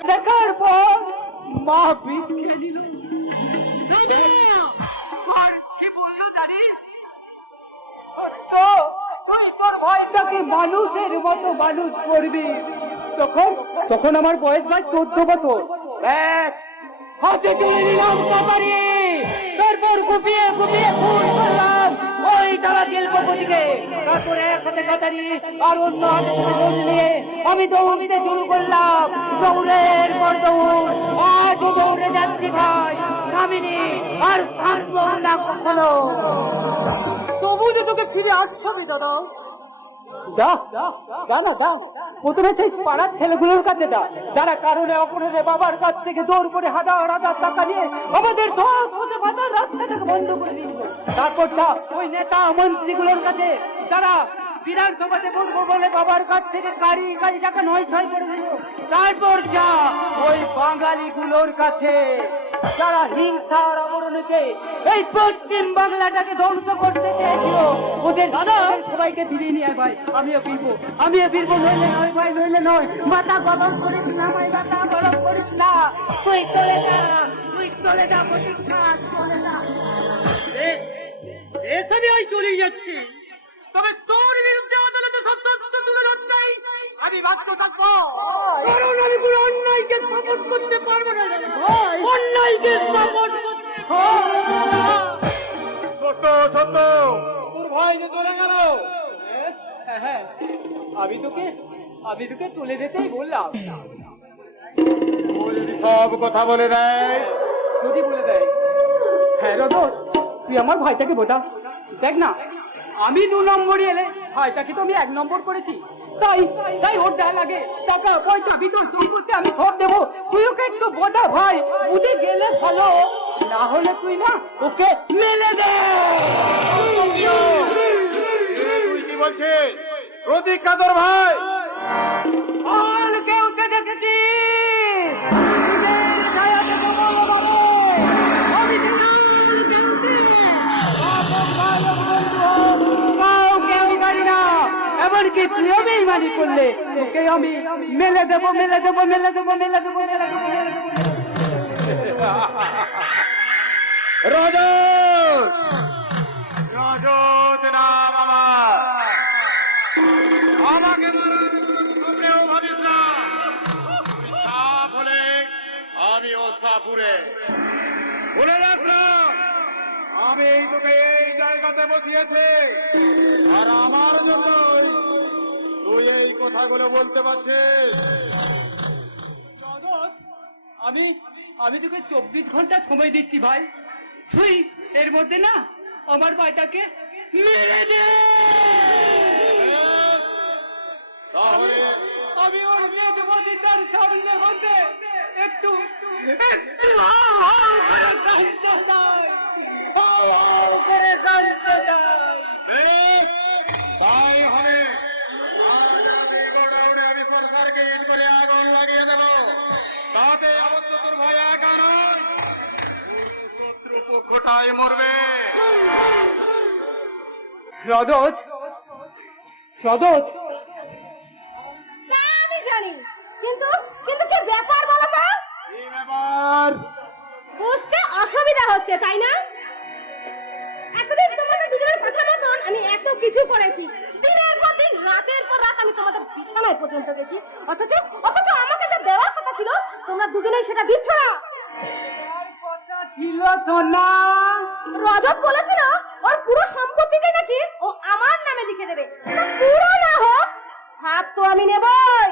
দেখার পর মা পিঠ খেয়ে নিল। কি বললো জানিস? তুই তোর ভাইটাকে মানুষের মতো মানুষ করবি। তখন আমার বয়স ভাই 14 বছর। হাতে তুলে নিলাম কপারি, তারপর কুপিয়ে কুপিয়ে খুন করলাম ওই তারা শিল্পপতিকে। তারপরে এক হাতে কাতারি আর অন্য হাতে দৌড় নিয়ে আমি দৌড়িতে শুরু করলাম। দৌড়ের পর দৌড়, এত দৌড়ে যাচ্ছি ভাই, থামিনি আর থামবো না কখনো। তবু যে তোকে ফিরে আসতে হবে দাদা। প্রথমে সেই পাড়ার ছেলেগুলোর কাছে যারা কারণে অপরাধে বাবার কাছ থেকে দৌড় করে হাজার হাজার টাকা নিয়ে আমাদের রাস্তা থেকে বন্ধ করে দিয়েছিল। তারপর ওই নেতা মন্ত্রীগুলোর কাছে যারা বিধানসভাতে বলবো বলে বাবার কাছ থেকে গাড়ি টাকা 9-6 করে দিল। তারপর ওই বাঙালিগুলোর কাছে যারা হিংসার অবরণেতে এই পশ্চিম বাংলাটাকে ধ্বংস করতে চেয়েছিল, ওদের দাদা সবাইকে ফিরিয়ে নিয়ে ভাই। আমিও ফিরবো, নইলে নয় ভাই, নইলে নয়। মাথা গরম করিস না ভাই, মাথা গরম করিস না। তুই চলে যা প্রতীক্ষা, চলে যা। আমি ওই চলে যাচ্ছি, তবে তোর বিরুদ্ধে আদালতে সব তথ্য তুলে ধরতেই আমি বাধ্য থাকবো। কারণ আমি কোনো অন্যায়কে সাপোর্ট করতে পারবো না। অন্যায়কে সাপোর্ট সত্য তোর ভাই যে চলে গেল। হ্যাঁ, আমি তোকে তুলে দিতেই বললাম। সব কথা বলে দেয়, যদি বলে দেয়। হ্যাঁ রজত, তুই আমার ভাইটাকে বোঝা। দেখ না, আমি 2 নম্বরই এলে ভাইটাকে তো আমি 1 নম্বর করেছি। তাই ওর দেয় লাগে টাকা পয়সা ভিতর চুরি করতে আমি সব দেবো। তুই ওকে একটু বোঝা ভাই, বুঝে গেলে ভালো, না হলে তুই না ওকে মেলে দে। তুই কি বলছিস? প্রতীক্ষা তোর ভাই কালকে উঠে দেখেছি এমনকি তুইও বেইমানি করলে তোকে আমি মেলে দেবো। রজত নাম আমার। আমাকে ভাবিস না, সাপ হলে আমিও সাপুরে। বলে যাস না, আমি তোকে এই জায়গাতে বসিয়েছি আর আমার জন্য তুই এই কথাগুলো বলতে পারছিস। আমি তোকে 24 ঘন্টা সময় দিচ্ছি ভাই। তুই এর মধ্যে না আমার ভাইটাকে মেরে দে। তাহলে আমি ওর মেয়েকে বলছি তার সামনে মধ্যে একটু বেশ, তাই হবে। আজ আমি গোডাউনে আমি সরকারকে ইট করে আগুন লাগিয়ে দেব। তাতে অবশ্য তোর ভয় একা নয়, শত্রু পক্ষটাই মরবে। রজত, আমি জানি, কিন্তু কি ব্যাপার বলো তো? এই ব্যাপার বুঝতে অসুবিধা হচ্ছে, তাই না? এতদিন তোমাদের দুজনের কথা মতন আমি এত কিছু করেছি, দিনের পর দিন, রাতের পর রাত আমি তোমাদের বিছানায় পর্যন্ত গেছি, অথচ আমাকে যে দেওয়ার কথা ছিল তোমরা দুজনেই সেটা দিচ্ছ না। ছিল তো না, রজত বলেছিল ওর পুরো সম্পত্তিকে নাকি ও আমার নামে লিখে দেবে। পুরো না হোক, হাত তো আমি নেবই।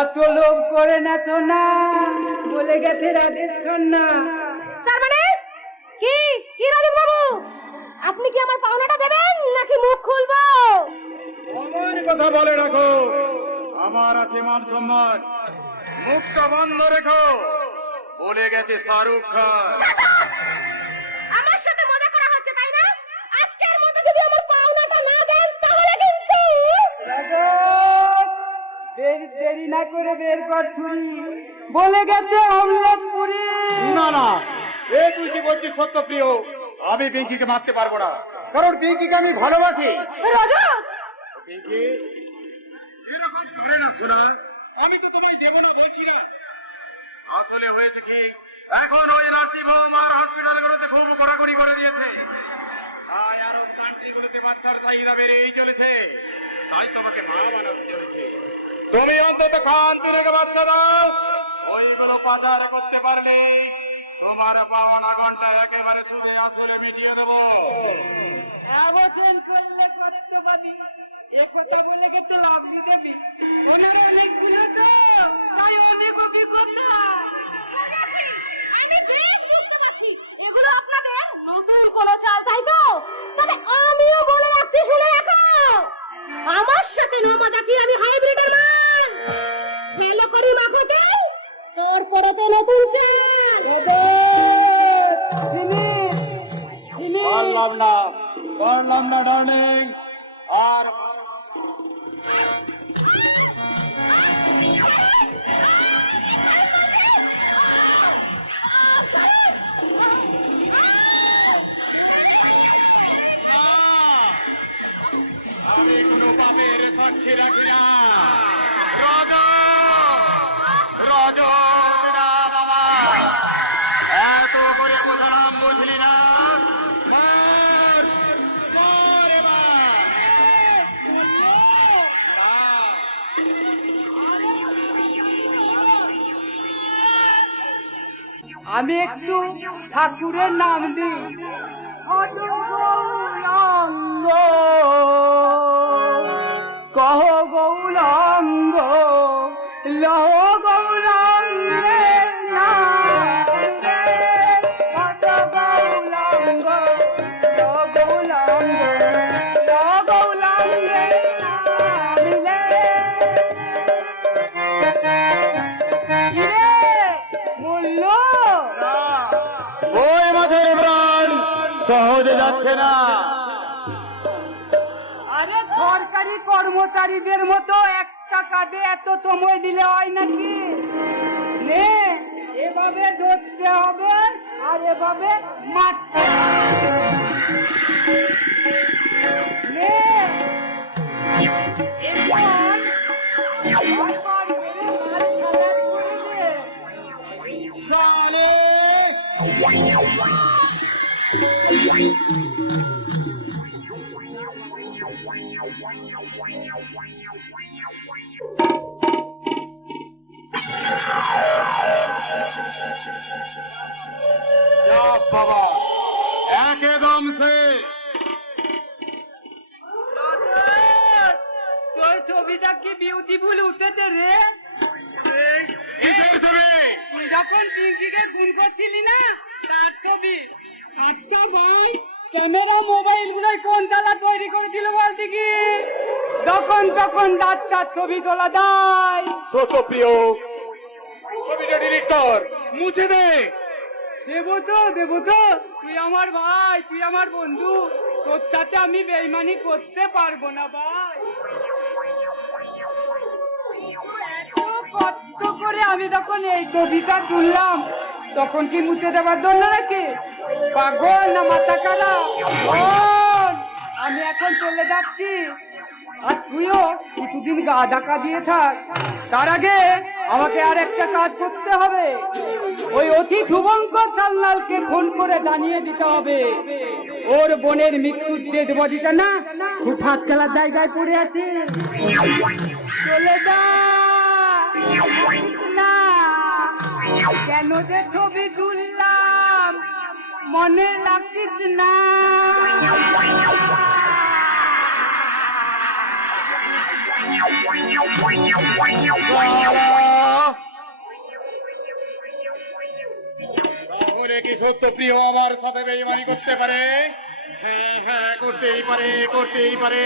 অত লোভ করে না তো না, বলে গেছে রাজেশ না। তার মানে কি রাজীব বাবু, আপনি কি আমার পাওনাটা দেবেন নাকি মুখ খুলবো? আমার কথা বলে রাখো, আমার আছে মান সম্মান, মুখটা বন্ধ রেখো। বলে গেছে শাহরুখ খান। আমার সাথে মজা করা হচ্ছে, তাই না? আজকের মতো যদি আমার পাওনাটা না দেন তাহলে কিন্তু দেরি না করে বের কর ছুরি, বলে গেছে অমলেট পুরি। না, এ তুই কি বলছিস সত্যপ্রিয়? আমি পিঙ্কিকে মারতে পারবো না, কারণ পিঙ্কিকে আমি ভালোবাসি। রজত, পিঙ্কি এরকম করে না শোনা, আমি তো তোমায় দেবো না বলছি না। আসলে হয়েছে কি, এখন ওই নার্সিং হোম আর হসপিটালগুলোতে খুব কড়াকড়ি করে দিয়েছে। তাই আরব কান্ট্রিগুলোতে বাচ্চার চাহিদা বেড়েই চলেছে। তাই তোমাকে মা বানাতে চলেছে। তুমি অন্তত খান তিনেক বাচ্চা দাও, ওইগুলো পাচার করতে পারলে তোমার পাওনা ঘন্টা একেবারে সুদে আসলে মিটিয়ে দেবো। আবচন করলে করতে পারি, এ কথা বলে কত লাভ নিতে দেবি। ওনার অনেক ছিল তো, তাই অনেক অভিজ্ঞতা। আমি বেশ বুঝতে পারছি এগুলো আপনাদের নতুন কোনো চাল, তাই তো? তবে আমিও বলে রাখছি, শুনে রাখো, আমার সাথে নমাজা কি আমি হাইব্রিডের মাল ফেলো করি মাখোতে, তারপরে তো নতুন চাল। পারলাম না ডার্লিং। আর আমি কোনো পাপের সাক্ষী রাখি না। রজ না বাবা, এত করে বোঝালাম বুঝলি না। আমি একটু ঠাকুরের নাম দিই। গৌরাঙ্গ কহ গৌরাঙ্গ, লহ গৌরাঙ্গের নাম, গৌরাঙ্গ লহ গৌরাঙ্গ, লহ গৌরাঙ্গের নাম লে। বললো ওই মাঝের প্রাণ সহজে যাচ্ছে না। আরে সরকারি কর্মচারীদের মতো একটা কাজে এত সময় দিলে হয় নাকি? নে, এভাবে ধরতে হবে আর এভাবে মারতে হবে। নে, এবার বারবার মেরে লাল কালার করে দে। শালে! যা বাবা, একদম সে। তোর ছবিটা কি বিউটিফুল উঠেছে রে। কিসের ছবি? তুই যখন পিঙ্কিকে খুন করছিলি না, তার ছবি। আচ্ছা ভাই, ক্যামেরা মোবাইল গুলোই কোন তালা তৈরি করেছিল বল দেখি। যখন তখন দাঁতটার ছবি তোলা যায়। ছোট প্রিয়, ছবিটা ডিলিট কর, মুছে দে। দেবো তো, তুই আমার ভাই, তুই আমার বন্ধু, তোর সাথে আমি বেইমানি করতে পারবো না ভাই। এত কষ্ট করে আমি যখন এই ছবিটা তুললাম, তখন কি মুছে দেওয়ার জন্য নাকি? পাগল না মাথা খারাপ? বল, আমি এখন চলে যাচ্ছি, আর তুইও কিছুদিন গা ঢাকা দিয়ে থাক। তার আগে আমাকে আর একটা কাজ করতে হবে। ওই অতি শুভঙ্কর সান্যালকে ফোন করে জানিয়ে দিতে হবে ওর বোনের মৃত্যুর ডেড বডিটা না হুঠাৎ খেলার জায়গায় পড়ে আছে। চলে যা না, কেন যে ছবি তুললাম মনে রাখিস না। তাহলে কি সত্য প্রিয় আমার সাথে বেইমানি করতে পারে? হ্যাঁ, করতেই পারে।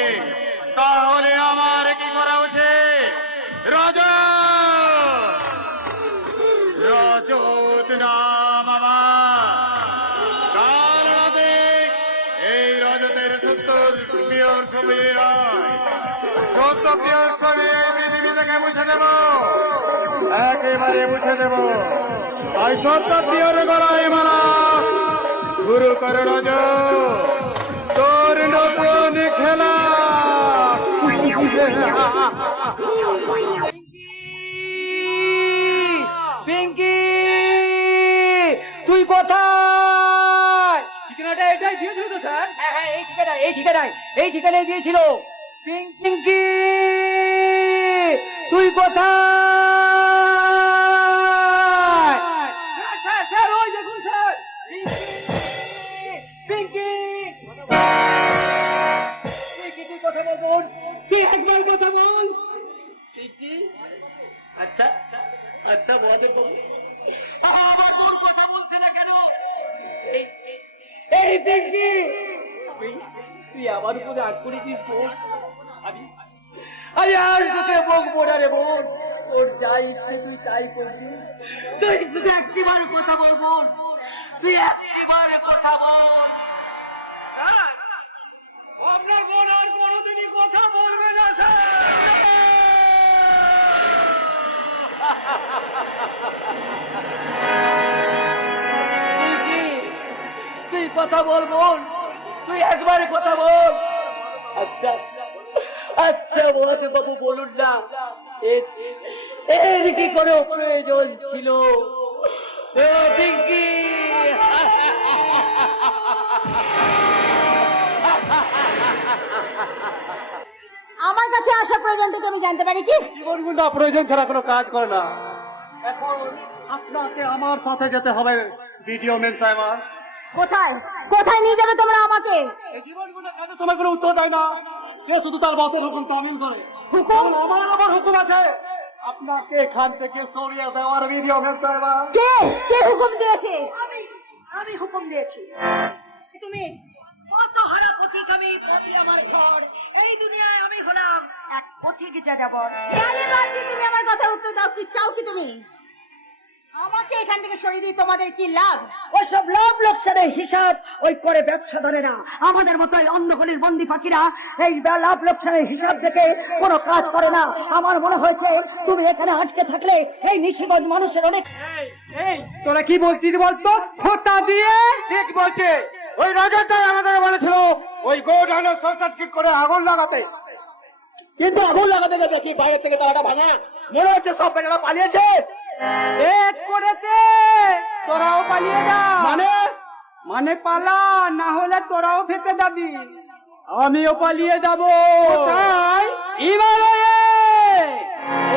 তাহলে আমার কি করা উচিত? রজত নাম আমার। কাল রাতে এই রজতের সত্য প্রিয়র ছবি নয়, সত্য প্রিয়র ছবি এই পৃথিবী থেকে মুছে দেব, একেবারে মুছে দেব। তাই সত্য প্রিয়র গলায় মালা শুরু কর রজ, তোর নতুন খেলা। পিঙ্কি, তুই কোথায়? ঠিকানাটা এটাই দিয়েছিল তো স্যার? হ্যাঁ হ্যাঁ, এই ঠিকানায় দিয়েছিল। পিঙ্কি, তুই কোথায়? স্যার স্যার, ওই দেখুন স্যার, পিঙ্কি, তুই কথা বল, তুই একবার কথা বল। পিঙ্কি, আচ্ছা আচ্ছা, বলে আবার তোর কথা বলছে না কেন? এই পিঙ্কি, তুই আমার উপরে আট করেছিস বোন। আমি আর তোকে বকবো না রে বোন। তোর যাই ইচ্ছে তুই তাই করবি। তুই শুধু একটিবার কথা বল বোন, তুই একটিবার কথা বল। আপনার বোন আর কোনোদিনই কথা বলবে না স্যার। তুই কথা বল বোন, তুই একবার কথা বল। আচ্ছা আচ্ছা মহাদেব বাবু, বলুন না, এর কি কোনো প্রয়োজন ছিল? পিঙ্কি, আমার কাছে আসার প্রয়োজনটা আমি জানতে পারি কি? জীবনগুলো না প্রয়োজন ছাড়া কোনো কাজ করে না। এখন আপনাকে আমার সাথে যেতে হবে ভিডিও ম্যান সাহেব। কোথায় কোথায় নিয়ে যাবে তোমরা আমাকে? এই জীবনগুলো কেন সময় কোনো উত্তর দেয় না? সে শুধু তার বাসের হুকুম তামিল করে। হুকুম? আমার আবার হুকুম আছে আপনাকে এখান থেকে সরিয়ে দেওয়ার। ভিডিও ম্যান সাহেব, কে কে হুকুম দিয়েছে? আমি হুকুম দিয়েছি। তুমি কত হারা পথিক, আমি পথই আমার ঘর। এই দুনিয়ায় আমি হলাম এক পথিক যাযাবর। তুমি আমার কথা উত্তর দাও, কি চাও কি তুমি? আমাকে এখান থেকে সরিয়ে দিয়ে তোমাদের কি লাভ? ওইসব লাভ লোকসানের হিসাব ওই করে ব্যবসাদারেরা। আমাদের মতো এই অন্ধগলির বন্দি পাখিরা এই লাভ লোকসানের হিসাব দেখে কোনো কাজ করে না। আমার মনে হয়েছে তুমি এখানে আটকে থাকলে এই নিশিগঞ্জ মানুষের অনেক। এই তোরা কি বলছিস বলতো? খোটা দিয়ে ঠিক বলছে। ওই রাজাটাই আমাদের বলেছিল ওই গোডাউনের শর্ট করে আগুন লাগাতে, কিন্তু আগুন লাগাতে গেছে কি বাইরে থেকে তালাটা ভাঙা। মনে হচ্ছে সব বেটারা পালিয়েছে। পেট করেছে, তোরাও পালিয়ে যা। মানে পালা, না হলে তোরাও ফেটে যাবি। আমিও পালিয়ে যাবো।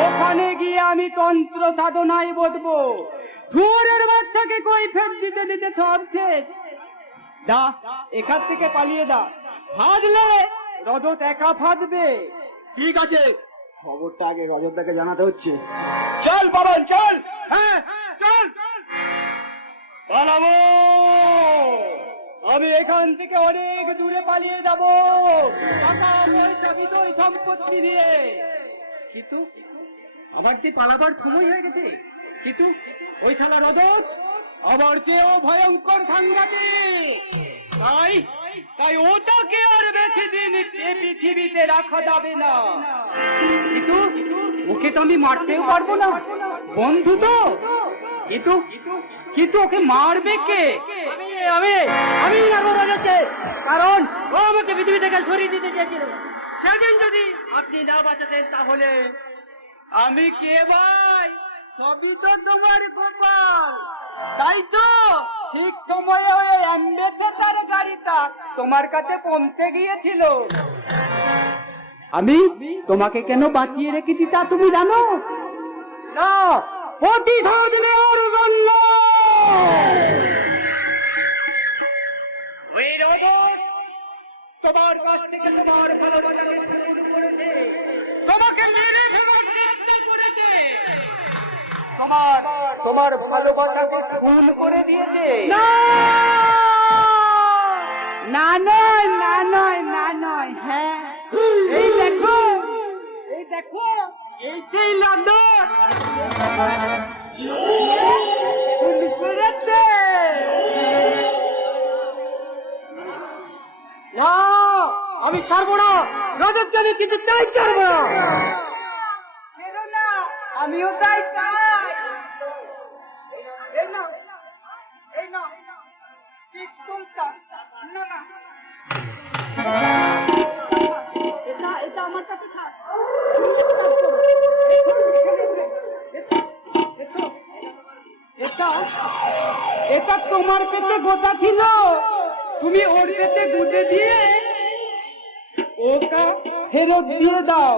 ওখানে গিয়ে আমি তন্ত্র সাধনায় বসবো। ধুরের বাচ্চাকে কই ফেট দিতে দিতে সব শেষ। যা এখান থেকে পালিয়ে যা। ফাঁদলে রজত একা ফাঁদবে। ঠিক আছে, খবরটা আগে রজতদাকে জানাতে হচ্ছে। চল বাবান চল। হ্যাঁ চল। পালাবো, আমি এখান থেকে অনেক দূরে পালিয়ে যাব, টাকা পয়সা বিদয় সম্পত্তি দিয়ে। কিন্তু আমার কি পালাবার সময় হয়ে গেছে? কিন্তু ওই থানা রজত আমার চেয়েও ভয়ঙ্কর সাংঘাতিক। তাই ওটাকে আর বেশি দিন এ পৃথিবীতে রাখা যাবে না। কিন্তু ওকে তো আমি মারতেও পারবো না, বন্ধু তো। কিন্তু ওকে মারবে কে? আমি মারবো রাজাকে, কারণ ও আমাকে পৃথিবী থেকে সরিয়ে দিতে চেয়েছিল। সেদিন যদি আপনি না বাঁচাতেন তাহলে আমি কে ভাই? সবই তো তোমার গোপাল, তাই তো ঠিক সময়ে ওই অ্যাম্বাসেডার গাড়িটা তোমার কাছে পৌঁছে গিয়েছিল। আমি তোমাকে কেন বাঁচিয়ে রেখেছি তা তুমি জানো না? প্রতিশোধ নেওয়ার জন্য। ওই রজত তোমার কাছ থেকে তোমার ভালোবাসাকে শুরু করেছে, তোমাকে মেরে ফেলার চেষ্টা করেছে, তোমার ভালোবাসাকে খুন করে দিয়েছে। না নয়, না নয়, না নয়। হ্যাঁ, এই দেখো, এই দেখো, এই সেই লন্ডন খুন করেছে। না, আমি ছাড়বো না রজতকে, আমি কিছু তাই ছাড়বো না। আমিও তাই চাই। এই না, এই না পিস্তলটা, না না, এটা আমার কাছে থাক। এটা এটা তোমার পেটে গোটা ছিল, তুমি ওর পেটে গুঁজে দিয়ে ওটা ফেরত দিয়ে দাও।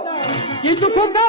কিন্তু খোকা